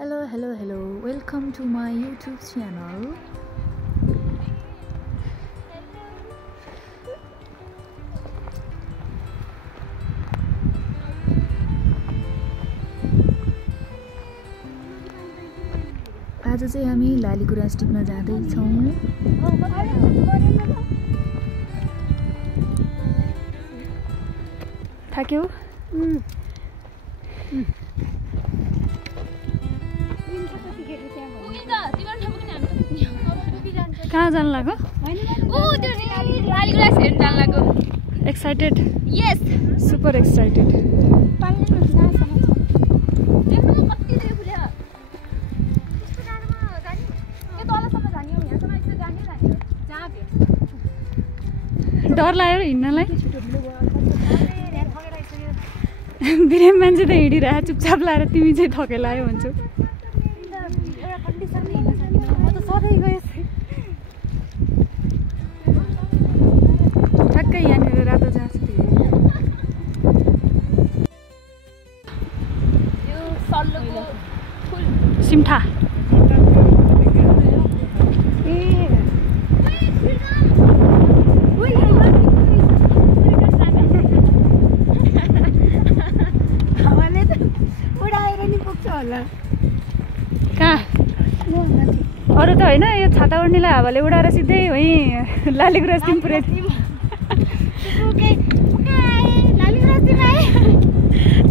Hello, welcome to my YouTube channel. आज चाहिँ हामी लालीगुराँस टिप्न जाँदैछौँ। थाक्यौ? कहाँ जान लाग्यो? एक्साइटेड? Yes. Super excited. डर लाग्यो हिँड्नलाई? बिरामी मान्छे त हिँडिरह चुपचाप लाएर तिमी चाहिँ ठकेलायो भन्छु। ठ्याक्कै यहाँनिर रातो जहाँ छ सिम्ठा। कहाँ अरू त होइन, यो छाता ओढ्नेलाई हावाले उडाएर सिधै वहीँ लालीगुराँस टिम पुऱ्याइ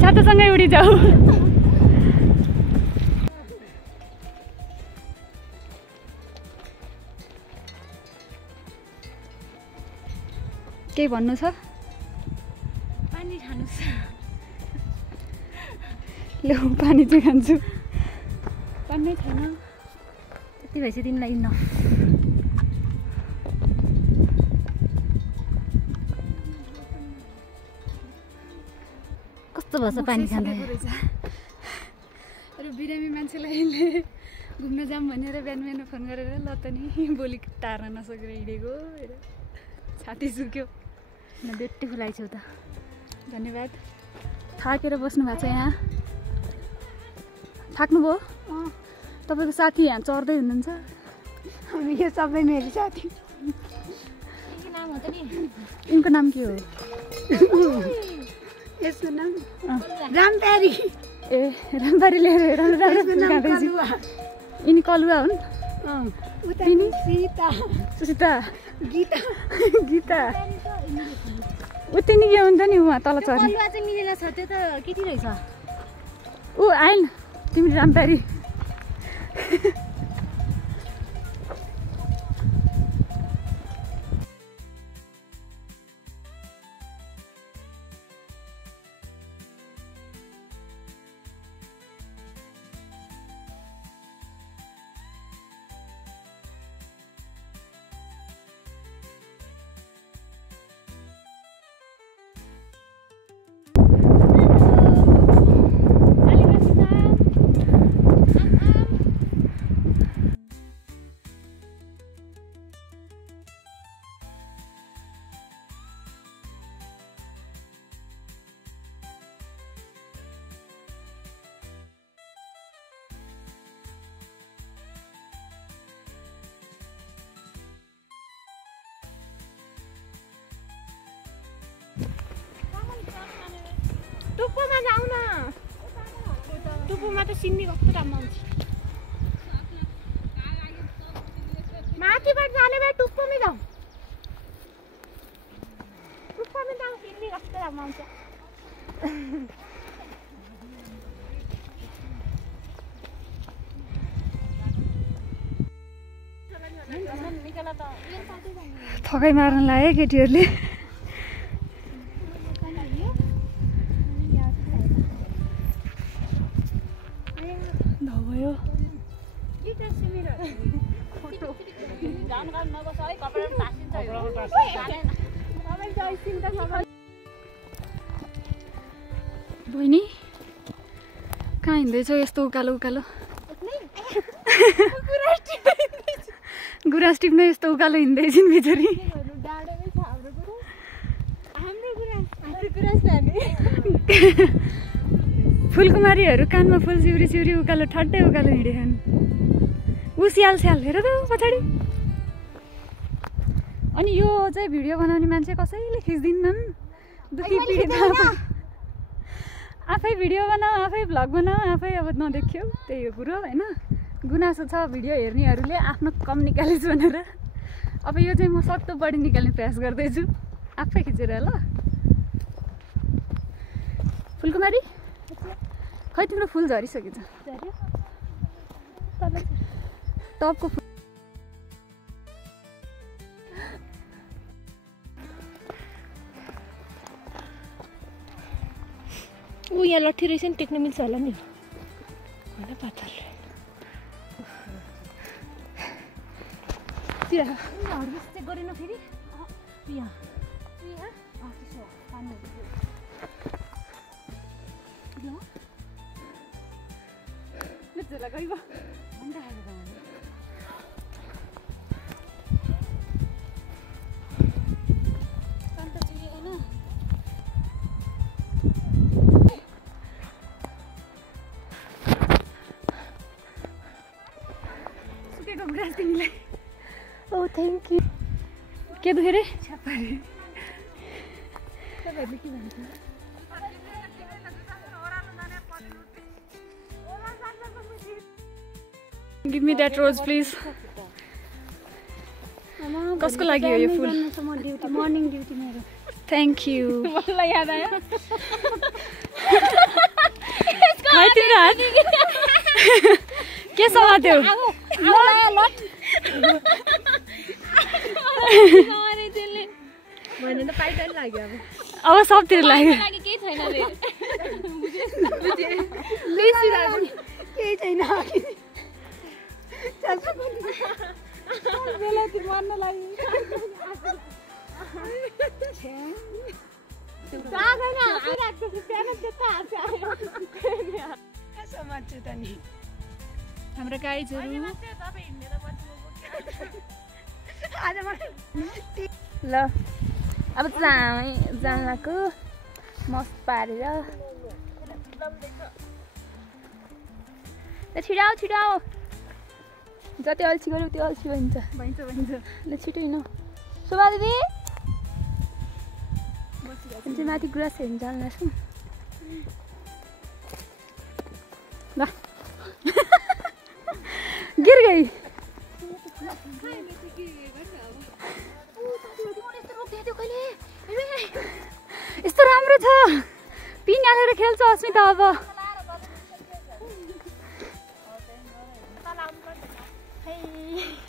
छातासँगै उडी जाऊ। केही भन्नु छ? पानी खानुस्? ल पानी चाहिँ खान्छु। पानी छैन त्यति भएपछि तिमीलाई न कस्तो भएछ पानी खाँदा? अरू बिरामी मान्छेलाई घुम्न जाऊँ भनेर बिहान फोन गरेर ल त नि भोलि टार्न नसकेर हिँडेको छाती सुक्यो। ब्युटिफुल आइछौ त, धन्यवाद। थाकेर बस्नु भएको छ यहाँ? थाक्नुभयो? तपाईँको साथी यहाँ चढ्दै हुनुहुन्छ? यो सबै मेरो साथी। यिनको नाम के हो? यसको नाम रामप्यारी। ए रामप्यारी लिएर राम्रो राम्रो खाँदैछु। यिनी कलुवा हुन्? तिनी सीता, सुसिता, गीता, गीता। उति नि के हुन्छ नि उहाँ तल चढ्ने? कलुवा चाहिँ मिलेला छ, त्यो त केटी रहेछ। ऊ आएन तिमी रामप्यारी। टुप्पोमा जाऊ न, टुप्पोमा त सिन्नी कस्तो राम्रो हुन्छ। माथिबाट जाने भए टुप्पोमै जाऊ, टुप्पोमै जाऊ, सिन्नी कस्तो राम्रो हुन्छ। थकाइ मार्न लाग्यो केटीहरूले। बहिनी कहाँ हिँड्दैछौ यस्तो उकालो उकालो? गुराँस टिप्न यस्तो उकालो हिँड्दैछिन् बिचरी। फुलकुमारीहरू कानमा फुल चिउरी चिउरी उकालो ठट्टै उकालो हिँडेछन्। ऊ स्याल स्याल हेर त पछाडि। अनि यो चाहिँ भिडियो बनाउने मान्छे कसैले खिच्दिनन्। दुखी पीडित आफै भिडियो बनाऊ, आफै भ्लग बनाऊ, आफै अब नदेख्यो त्यही हो कुरो होइन। गुनासो छ भिडियो हेर्नेहरूले आफ्नो कम निकालेछु भनेर। अब यो चाहिँ म सक्दो बढी निकाल्ने प्रयास गर्दैछु आफै खिचेर ल। फुलकुमारी खै तिम्रो फुल झरिसकेछ। टपको फुल ऊ यहाँ लट्ठी रहेछ नि, टेक्न मिल्छ होला नि होइन पाथर। चेक गरेन फेरि तिमीलाई। Oh thank you. के दुख्यो रे? Give me that rose please. कसको लागि हो यो फुल? मर्निङ ड्युटी मेरो। Thank you. मलाई याद आयो तिम्रो हात के समात्यो? अब सबतिर लाग्यो। केही छैन रे, केही छैन। हाम्रो गाइजहरू ल अब जानलाको मस्त पारेर छिटाऊ छिटाऊ। जति अल्छी गऱ्यो त्यो अल्छी भइन्छ। ल छिटो हिँड शोभा दिदी। चाहिँ माथि ग्रास हेर्नु जानु लाग्छु ल। गिर गई। यस्तो राम्रो छ। पिन हालेर खेल्छ अस्मिता अब।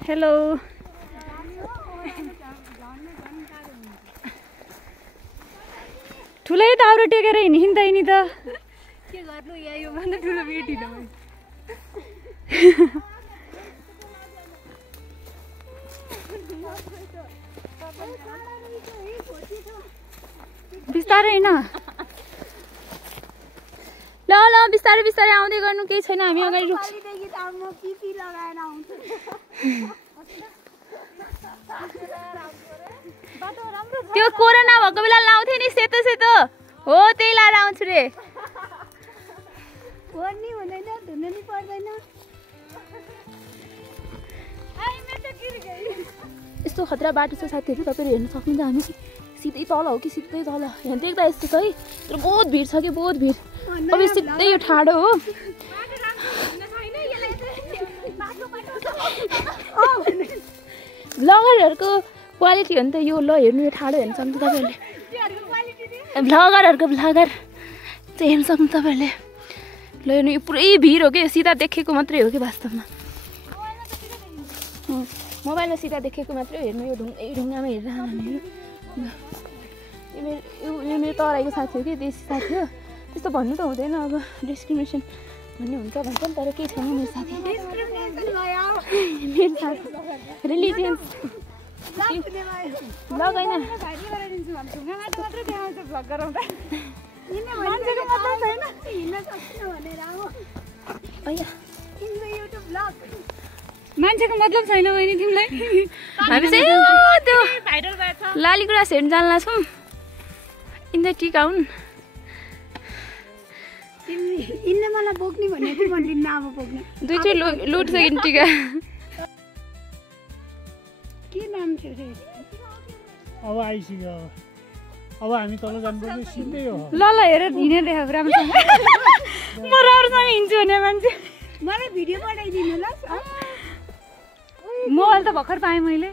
हेलो ठुलै दाउरो टेकेर हिँड्दैन नि त के गर्नु यहाँ यो भन्दा ठुलो भेट हिँड्नु। बिस्तारै होइन। ल ल बिस्तारै बिस्तारै आउँदै गर्नु, केही छैन हामी अगाडि रोक्छ। त्यो कोरोना भएको बेला लाउँथे नि सेतो सेतो हो, त्यही लाएर आउँछु रे। यस्तो खतरा बाटो छ साथीहरू, तपाईँहरू हेर्न सक्नुहुन्छ। हामी सिधै तल हो कि सिधै तल यहाँ देख्दा यस्तो छ है, तर बहुत भिड छ कि बहुत भिड। अब सिधै यो ठाडो हो। भ्लगरहरूको क्वालिटी हो नि त यो। ल हेर्नु यो ठाडो हेर्नु सक्नु तपाईँहरूले। भ्लगरहरूको भ्लगर चाहिँ हेर्नु सक्नु तपाईँहरूले। ल हेर्नु यो पुरै भिड हो कि, सिधा देखेको मात्रै हो कि वास्तवमा। मोबाइलमा सिधा देखेको मात्रै हो। हेर्नु यो ढुङ्गामा हेरेर हामीहरू। यो मेरो तराईको साथी हो कि, देशी साथी हो। त्यस्तो भन्नु त हुँदैन, अब डिस्क्रिमिनेसन भन्ने हुन्छ भन्छन्, तर केही छैन। मेरो साथी रिलिजियन्स भ्लग होइन। मान्छेको मतलब छैन बहिनी तिमीलाई। हामी चाहिँ त्यो लालीगुराँस हेर्नु जान लाग्छौँ। In the T town. इनले मलाई बोक्ने भने चाहिँ भन्दिन अब बोक्ने दुईटै लुट सकिन टिका के नाम थियो रे अब आइसक्यो अब हामी तल जानुपर्ने सिधै हो ल हेर हिँडेर देखाएको राम्रोसँग म राम्रोसँग हिँड्छु भने मान्छे मलाई भिडियो बनाइदिनु ल मोबाइल त भर्खर पाएँ मैले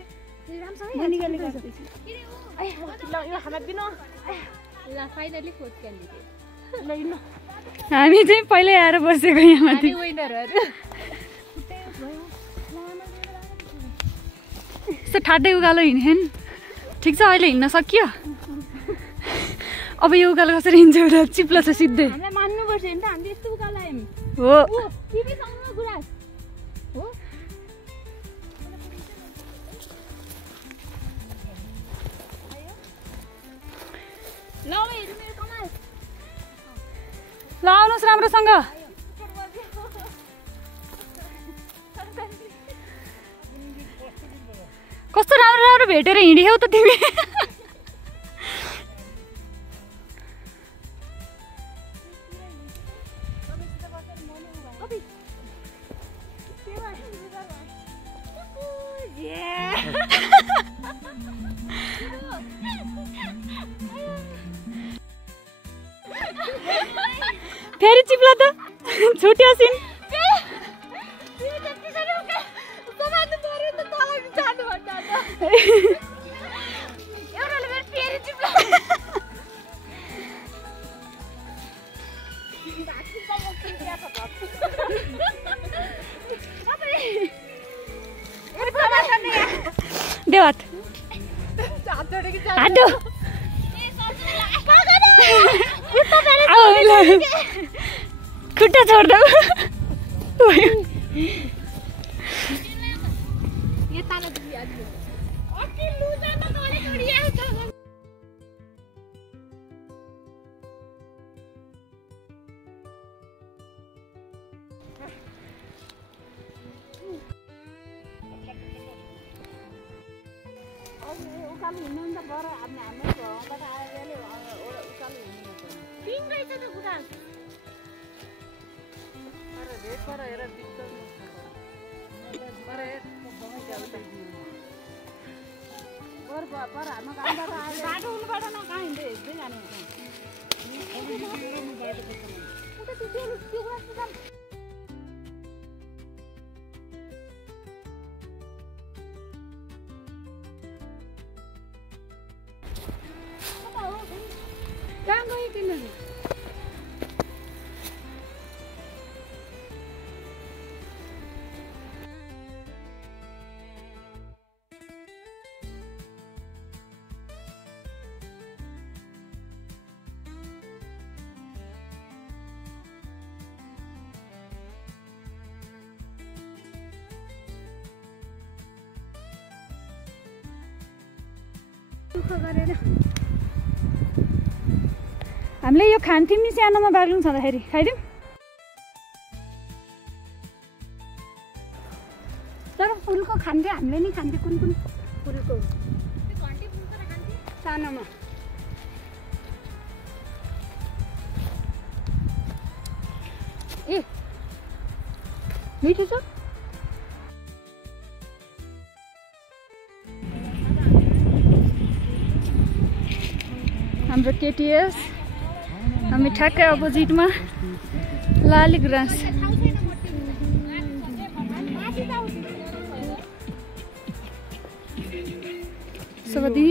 मनिकाले गर्दैछु हामी चाहिँ पहिल्यै आएर बसेको यहाँ माथि यस्तो ठाड्दै उकालो हिँड्यो नि ठिक छ अहिले हिँड्न सकियो अब यो उकालो कसरी हिँड्छ एउटा चिप्लो छ सिधै हामीलाई मान्नुपर्छ नि त हामीले यस्तो उकालो आयौँ हो टिभीसँग गुराँस हो ल हेर्नु मेरो कमाल ल आउनुहोस् राम्रोसँग कस्तो राम्रो राम्रो भेटेर हिँड्यौ त तिमी फेरि चिप्ला त छुट्यो सिन देवात हाडो खुट्टा छोड्दा हामीले यो खान्थ्यौँ नि सानोमा बाग्लुङ छँदाखेरि खाइदिउँ तर फुलको खान्थ्यो हामीले नि खान्थ्यो कुन कुन फुलको सानोमा ए मिठो छ हाम्रो केटीएस हामी ठ्याक्कै अपोजिटमा लाली गुराँस सवदी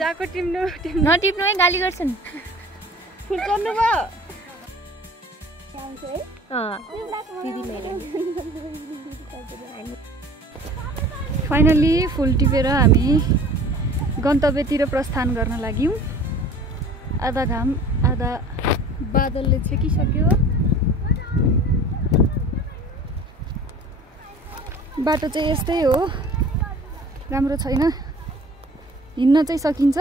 चाको टिप्नु नटिप्नु है, गाली गर्छन्। फुल गर्नु भयो फाइनली फुल टिपेर हामी गन्तव्यतिर प्रस्थान गर्न लाग्यौँ। आधा घाम आधा बादलले छेकिसक्यो। बाटो चाहिँ यस्तै हो, राम्रो छैन, हिँड्न चाहिँ सकिन्छ।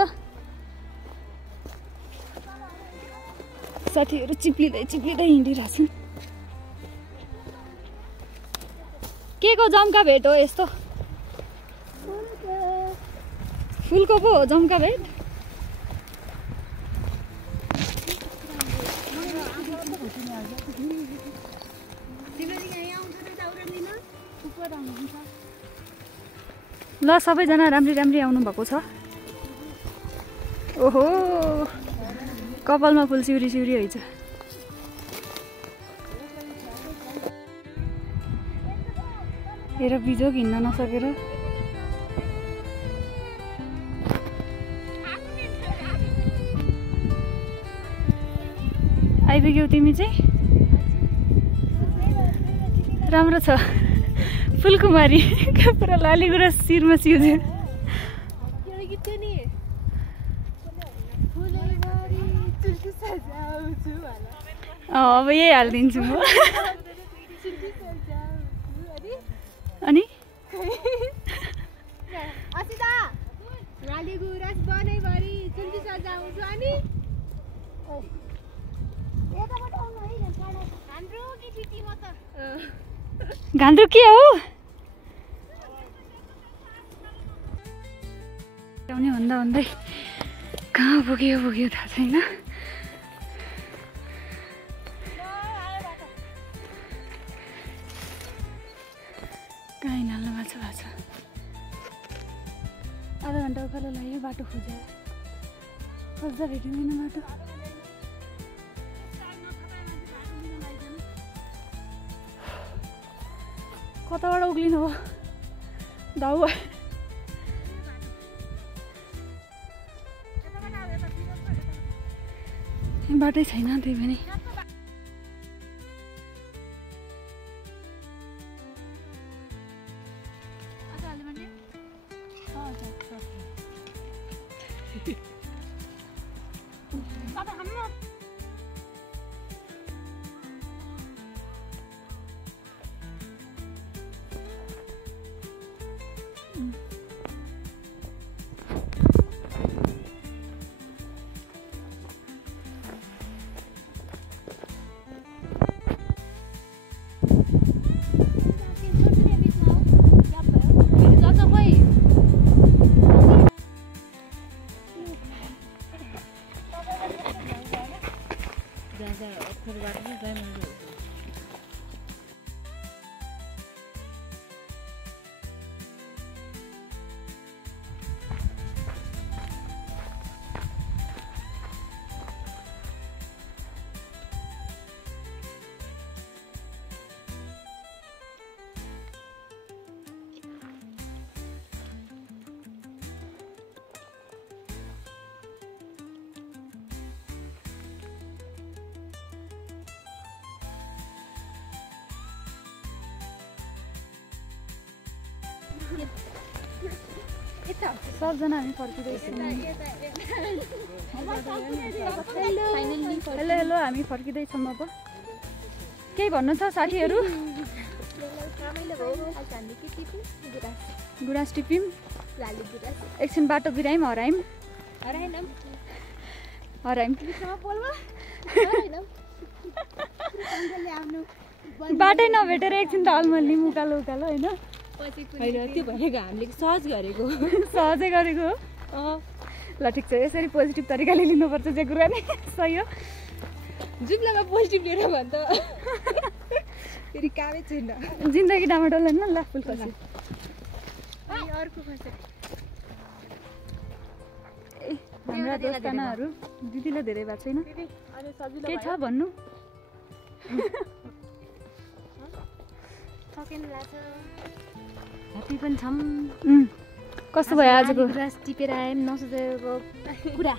साथीहरू चिप्लिँदै चिप्लिँदै हिँडिरहेको छन्। के को जम्का भेट हो यस्तो? फुलको पो हो जम्का भेट? ल सबैजना राम्री राम्री आउनु भएको छ। ओहो कपालमा फुल सिउरी सिउरी हैछ। हेर बिजोग हिँड्न नसकेर आइपुग्यौ तिमी चाहिँ। राम्रो छ फुलकुमारी पुरा लाली गुराँस शिरमा सिउज्यो। अब यही हालिदिन्छु म। अनि घान्द्रो के हो? आउने भन्दा भन्दै कहाँ पुग्यो थाहा छैन। कहाँ हिँड्नु भएको छ। आधा घन्टा उकालो लाग्यो बाटो खोज्दा भेटिँदैन बाटो। कताबाट उक्लिनु हो दाउ? बाटै छैन त्यही पनि। सबजना हामी फर्किँदैछौँ। हेलो हेलो हामी फर्किँदैछौँ। अब केही भन्नु छ साथीहरू? गुराँस टिप्यौँ, एकछिन बाटो बिरायौँ, हरायौँ। बाटै नभेटेर एकछिन त अलमल्ली उकालो उकालो होइन। त्यो भनेको हामीले सहज गरेको सहजै गरेको हो। ल ठिक छ, यसरी पोजिटिभ तरिकाले लिनुपर्छ जे कुरा नि सही हो। जुम्लामा पोजिटिभ लिएर भन्छ फेरि कामै छैन। जिन्दगी डामाडोल होइन। ल फुल खसी अर्को खसेर हाम्रा दोस्तानाहरू दिदीलाई धेरै भएको छैन अनि सजिलो के छ भन्नु थकेन लाग्छ ह्याप्पी पनि छौँ कस्तो भयो आजको टिपेर आए पनि नसोचेको कुरा